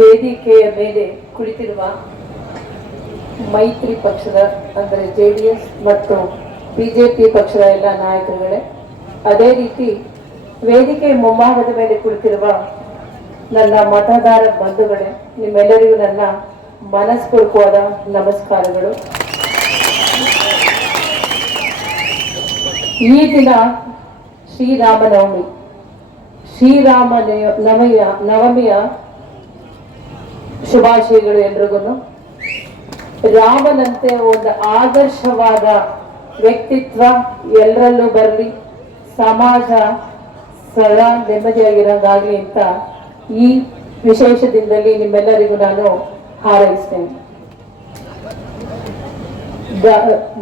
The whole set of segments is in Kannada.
ವೇದಿಕೆಯ ಮೇಲೆ ಕುಳಿತಿರುವ ಮೈತ್ರಿ ಪಕ್ಷದ, ಅಂದರೆ ಜೆ ಡಿ ಎಸ್ ಮತ್ತು ಬಿಜೆಪಿ ಪಕ್ಷದ ಎಲ್ಲ ನಾಯಕರುಗಳೇ, ಅದೇ ರೀತಿ ವೇದಿಕೆಯ ಮುಂಭಾಗದ ಮೇಲೆ ಕುಳಿತಿರುವ ನನ್ನ ಮತದಾರ ಬಂಧುಗಳೇ, ನಿಮ್ಮೆಲ್ಲರಿಗೂ ನನ್ನ ಮನಸ್ಪೂರ್ವಕವಾದ ನಮಸ್ಕಾರಗಳು. ಈ ದಿನ ಶ್ರೀರಾಮನವಮಿ ಶ್ರೀರಾಮ ನವಮಿಯ ನವಮಿಯ ಶುಭಾಶಯಗಳು ಎಲ್ರಿಗೂ ರಾಮನಂತೆ ಒಂದು ಆದರ್ಶವಾದ ವ್ಯಕ್ತಿತ್ವ ಎಲ್ಲರಲ್ಲೂ ಬರಲಿ, ಸಮಾಜ ಸದಾ ನೆಮ್ಮದಿಯಾಗಿರೋದಾಗ್ಲಿ ಅಂತ ಈ ವಿಶೇಷ ದಿನದಲ್ಲಿ ನಿಮ್ಮೆಲ್ಲರಿಗೂ ನಾನು ಹಾರೈಸ್ತೇನೆ.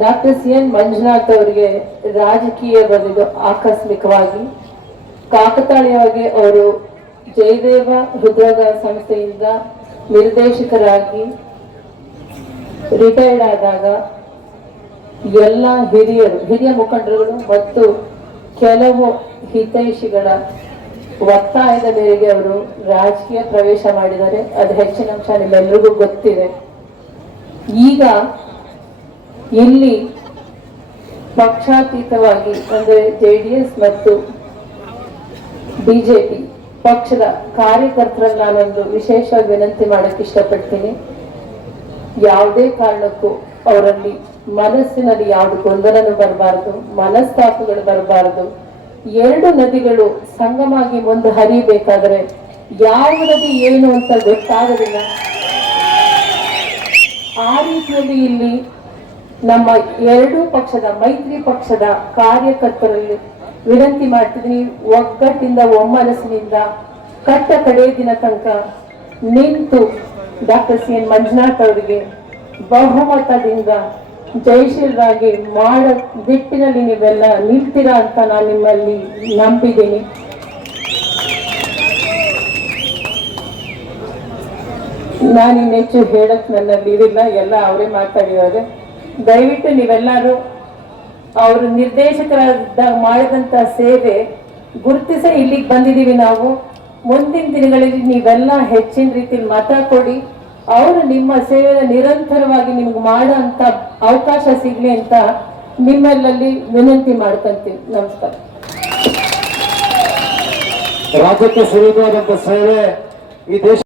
ಡಾಕ್ಟರ್ ಸಿ ಎನ್ ಮಂಜುನಾಥ್ ಅವರಿಗೆ ರಾಜಕೀಯ ಬಂದಿದ್ದು ಆಕಸ್ಮಿಕವಾಗಿ, ಕಾಕತಾಳೀಯವಾಗಿ ಅವರು ಜಯದೇವ ಹೃದ್ರೋಗ ಸಂಸ್ಥೆಯಿಂದ ನಿರ್ದೇಶಕರಾಗಿ ರಿಟೈರ್ಡ್ ಆದಾಗ ಎಲ್ಲ ಹಿರಿಯರು, ಹಿರಿಯ ಮುಖಂಡರುಗಳು ಮತ್ತು ಕೆಲವು ಹಿತೈಷಿಗಳ ಒತ್ತಾಯದ ಮೇರೆಗೆ ಅವರು ರಾಜಕೀಯ ಪ್ರವೇಶ ಮಾಡಿದ್ದಾರೆ. ಅದು ಹೆಚ್ಚಿನ ಅಂಶ ನಿಮ್ಮೆಲ್ಲರಿಗೂ ಗೊತ್ತಿದೆ. ಈಗ ಇಲ್ಲಿ ಪಕ್ಷಾತೀತವಾಗಿ ಅಂದರೆ ಜೆ ಡಿ ಎಸ್ ಮತ್ತು ಬಿಜೆಪಿ ಪಕ್ಷದ ಕಾರ್ಯಕರ್ತರಲ್ಲಿ ನಾನೊಂದು ವಿಶೇಷವಾಗಿ ವಿನಂತಿ ಮಾಡಕ್ಕೆ ಇಷ್ಟಪಡ್ತೀನಿ. ಯಾವುದೇ ಕಾರಣಕ್ಕೂ ಅವರಲ್ಲಿ ಮನಸ್ಸಿನಲ್ಲಿ ಯಾವುದು ಗೊಂದಲನು ಬರಬಾರದು, ಮನಸ್ತಾಪಗಳು ಬರಬಾರದು. ಎರಡು ನದಿಗಳು ಸಂಗಮಾಗಿ ಮುಂದೆ ಹರಿಬೇಕಾದ್ರೆ ಯಾವ ನದಿ ಏನು ಅಂತ ಗೊತ್ತಾಗೋದಿಲ್ಲ. ಆ ರೀತಿಯಲ್ಲಿ ಇಲ್ಲಿ ನಮ್ಮ ಎರಡೂ ಪಕ್ಷದ ಮೈತ್ರಿ ಪಕ್ಷದ ಕಾರ್ಯಕರ್ತರಲ್ಲಿ ವಿನಂತಿ ಮಾಡ್ತಿದ್ದೀನಿ, ಒಗ್ಗಟ್ಟಿಂದ ಒಮ್ಮನಸ್ಸಿನಿಂದ ಕಟ್ಟ ಕಡೆಯ ದಿನ ತನಕ ನಿಂತು ಡಾಕ್ಟರ್ ಸಿ ಎನ್ ಮಂಜುನಾಥ್ ಅವರಿಗೆ ಬಹುಮತದಿಂದ ಜಯಶೀಲರಾಗಿ ಮಾಡ ದಿಟ್ಟಿನಲ್ಲಿ ನೀವೆಲ್ಲ ನಿಲ್ತೀರಾ ಅಂತ ನಾನು ನಿಮ್ಮಲ್ಲಿ ನಂಬಿದ್ದೀನಿ. ನಾನು ಇನ್ನೆಚ್ಚು ಹೇಳಕ್ ನನ್ನಲ್ಲಿ ಇದಿಲ್ಲ, ಎಲ್ಲ ಅವರೇ ಮಾತಾಡಿದ್ದಾರೆ ದಯವಿಟ್ಟು ನೀವೆಲ್ಲರೂ ಅವರು ನಿರ್ದೇಶಕರಾದಾಗ ಮಾಡಿದಂತ ಸೇವೆ ಗುರುತಿಸ ಇಲ್ಲಿಗೆ ಬಂದಿದ್ದೀವಿ ನಾವು. ಮುಂದಿನ ದಿನಗಳಲ್ಲಿ ನೀವೆಲ್ಲ ಹೆಚ್ಚಿನ ರೀತಿಯಲ್ಲಿ ಮತ ಕೊಡಿ. ಅವರು ನಿಮ್ಮ ಸೇವೆಯ ನಿರಂತರವಾಗಿ ನಿಮ್ಗೆ ಮಾಡೋ ಅಂತ ಅವಕಾಶ ಸಿಗ್ಲಿ ಅಂತ ನಿಮ್ಮಲ್ಲಿ ವಿನಂತಿ ಮಾಡ್ಕೊಂತೀವಿ ನಮಸ್ಕಾರ. ರಾಜ್ಯಕ್ಕೆ ಸೇವೆ ಈ ದೇಶ